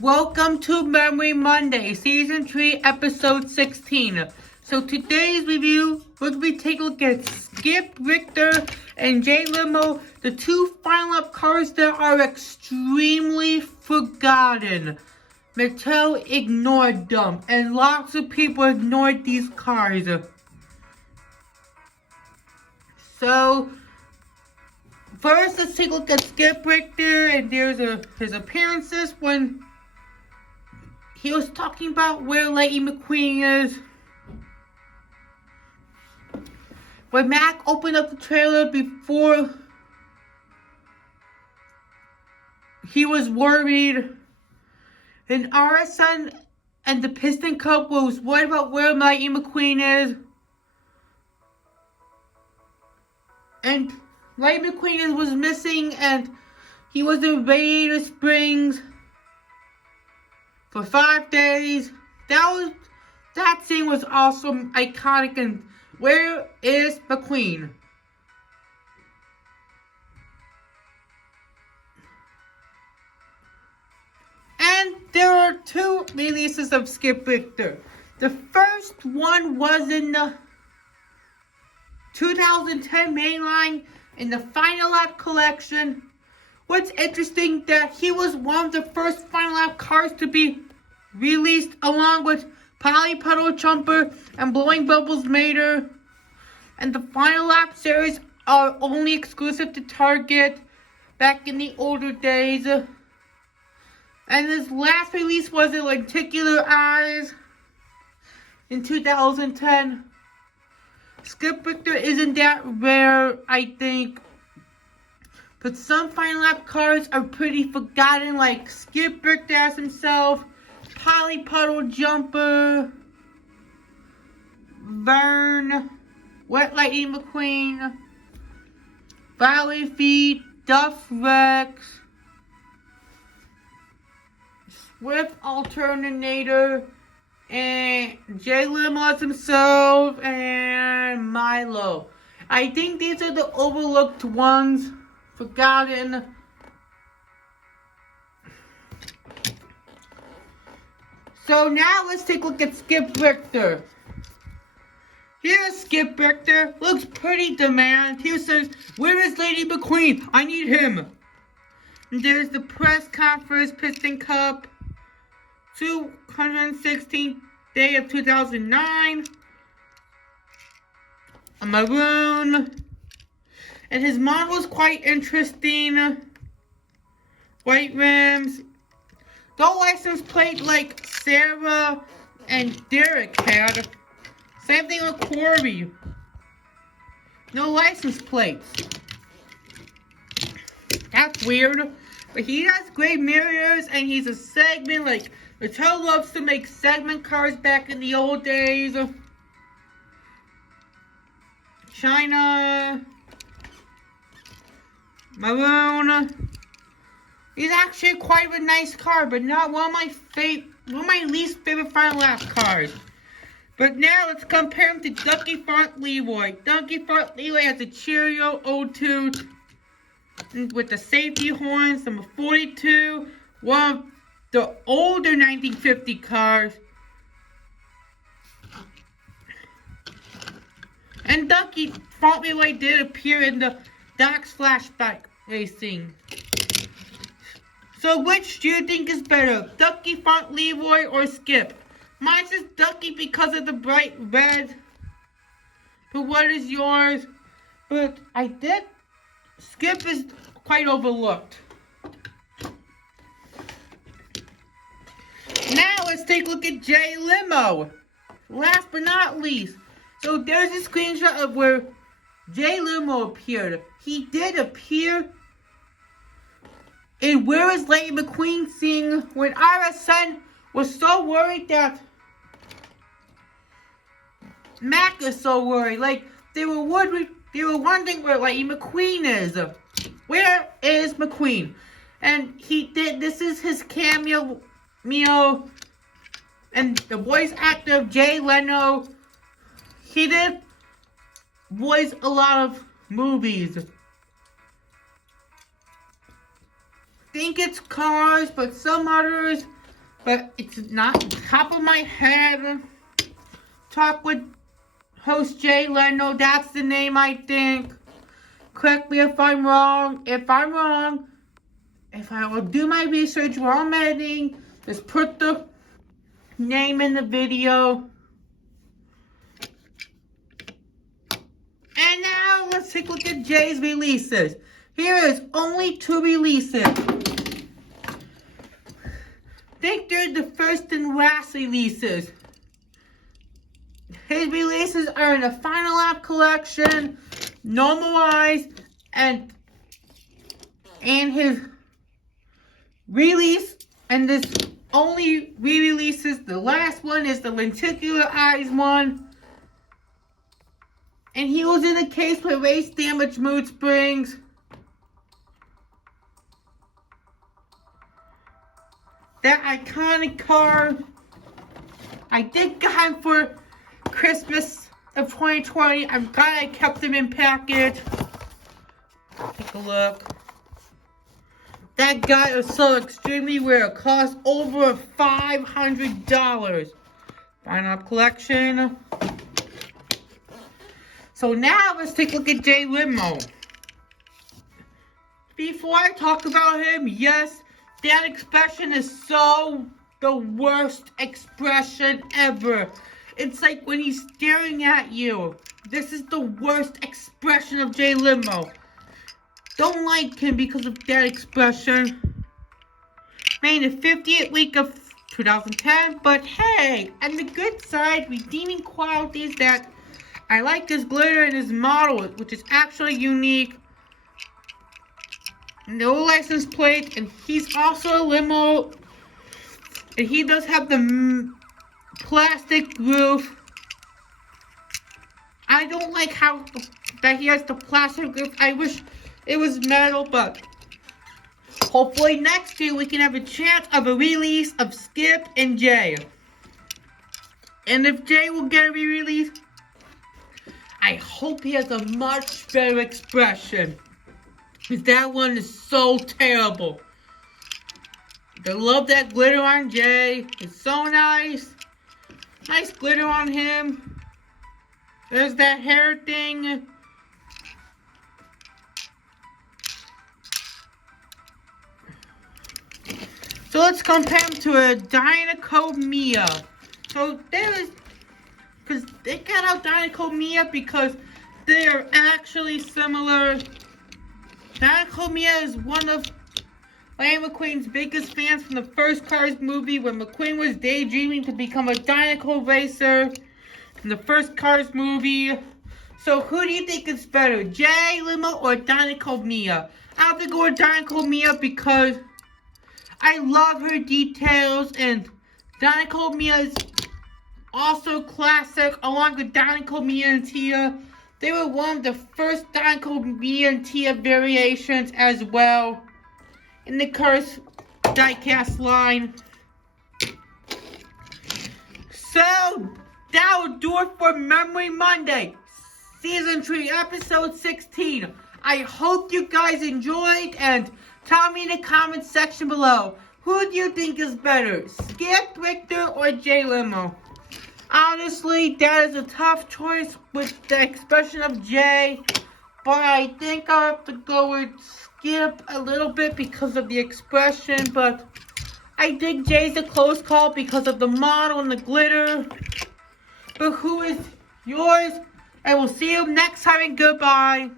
Welcome to Memory Monday, Season 3, Episode 16. So today's review, we're going to be taking a look at Skip, Ricter, and Jay Limo, the two final up cars that are extremely forgotten. Mattel ignored them, and lots of people ignored these cars. So, first let's take a look at Skip Richter, and there's his appearances when he was talking about where Lightning McQueen is. When Mac opened up the trailer before he was worried, and RSN and the Piston Cup was worried about where Lightning McQueen is. And Lightning McQueen was missing, and he was in Radiator Springs for 5 days. That scene was awesome, iconic, and where is McQueen? And there are two releases of Skip Richter. The first one was in the 2010 mainline in the Final Lap collection. What's interesting that he was one of the first Final Lap cars to be released along with Poly Puddle Jumper and Blowing Bubbles Mater. And the Final Lap series are only exclusive to Target back in the older days. And his last release was in Lenticular Eyes in 2010. Skip Richter isn't that rare, I think. But some Final Lap cars are pretty forgotten, like Skip Richter as himself, Poly Puddle Jumper, Vern, Wet Lightning McQueen, Valley Feet, Duff Rex, Swift Alternator, and Jay Limo himself, and Milo. I think these are the overlooked ones, forgotten. So now let's take a look at Skip Richter. Here's Skip Richter. Looks pretty demand. Here says, "Where is Lady McQueen? I need him." And there's the press conference, Piston Cup, 216th day of 2009. A maroon. And his model was quite interesting. White rims. No license plate like Sarah and Derek had. Same thing with Corey. No license plates. That's weird. But he has great mirrors, and he's a segment. Like, Mattel loves to make segment cars back in the old days. China. Maroon. He's actually quite a nice car, but not one of my least favorite Final Lap cars. But now let's compare him to Ducky Front Leroy. Ducky Front Leroy has a Cheerio O2 with the safety horns, number 42, one of the older 1950 cars. And Ducky Front Leroy did appear in the Doc's Flashback Racing. So which do you think is better, Ducky Front Leroy or Skip? Mine says Ducky because of the bright red. But what is yours? But Skip is quite overlooked. Now let's take a look at Jay Limo. Last but not least. So there's a screenshot of where Jay Limo appeared. He did appear in Where is Lightning McQueen scene when RSN was so worried that Mac is so worried. Like, they were wondering where Lightning McQueen is. Where is McQueen? And this is his cameo, and the voice actor of Jay Leno. He did voice a lot of movies. think it's Cars, but some others but it's not the top of my head. Talk with host Jay Leno, that's the name I think. Correct me if I'm wrong. If I'm wrong, if I will do my research while I'm editing, just put the name in the video. And now let's take a look at Jay's releases. Here is only 2 releases. I think they're the first and last releases. His releases are in the Final Lap collection, Normal Eyes, and his release, and this only re-releases. The last one is the Lenticular Eyes one. And he was in a case with race damage mood springs. That iconic car. I did get him for Christmas of 2020. I'm glad I kept him in package. Take a look. That guy is so extremely rare. It costs over $500. Final collection. So now let's take a look at Jay Limo. Before I talk about him, yes, that expression is so the worst expression ever. It's like when he's staring at you. This is the worst expression of Jay Limo. Don't like him because of that expression. Made the 50th week of 2010, but hey, on the good side, redeeming qualities that I like his glitter and his model, which is actually unique. No license plate, and he's also a limo. And he does have the plastic roof. I don't like how that he has the plastic roof. I wish it was metal, but hopefully next year we can have a chance of a release of Skip and Jay. And if Jay will get a re-release, I hope he has a much better expression. Because that one is so terrible. I love that glitter on Jay. It's so nice. Nice glitter on him. There's that hair thing. So let's compare him to a Dynaco Mia. So there is, because they got out Dynaco Mia because they are actually similar. Dynaco Mia is one of McQueen's biggest fans from the first Cars movie when McQueen was daydreaming to become a Dynaco racer from the first Cars movie. So who do you think is better, Jay Limo or Dynaco Mia? I have to go with Dynaco Mia because I love her details, and Dynaco Mia is also classic along with Dynaco Mia and Tia. They were one of the first Dynaco Mia and Tia variations as well in the Cars diecast line. So that will do it for Memory Monday, Season 3, Episode 16. I hope you guys enjoyed, and tell me in the comment section below, who do you think is better, Skip, Richter, or Jay Limo? Honestly, that is a tough choice with the expression of Jay, but I think I'll have to go with Skip a little bit because of the expression, but I think Jay's a close call because of the model and the glitter. But who is yours? And we'll see you next time, and goodbye.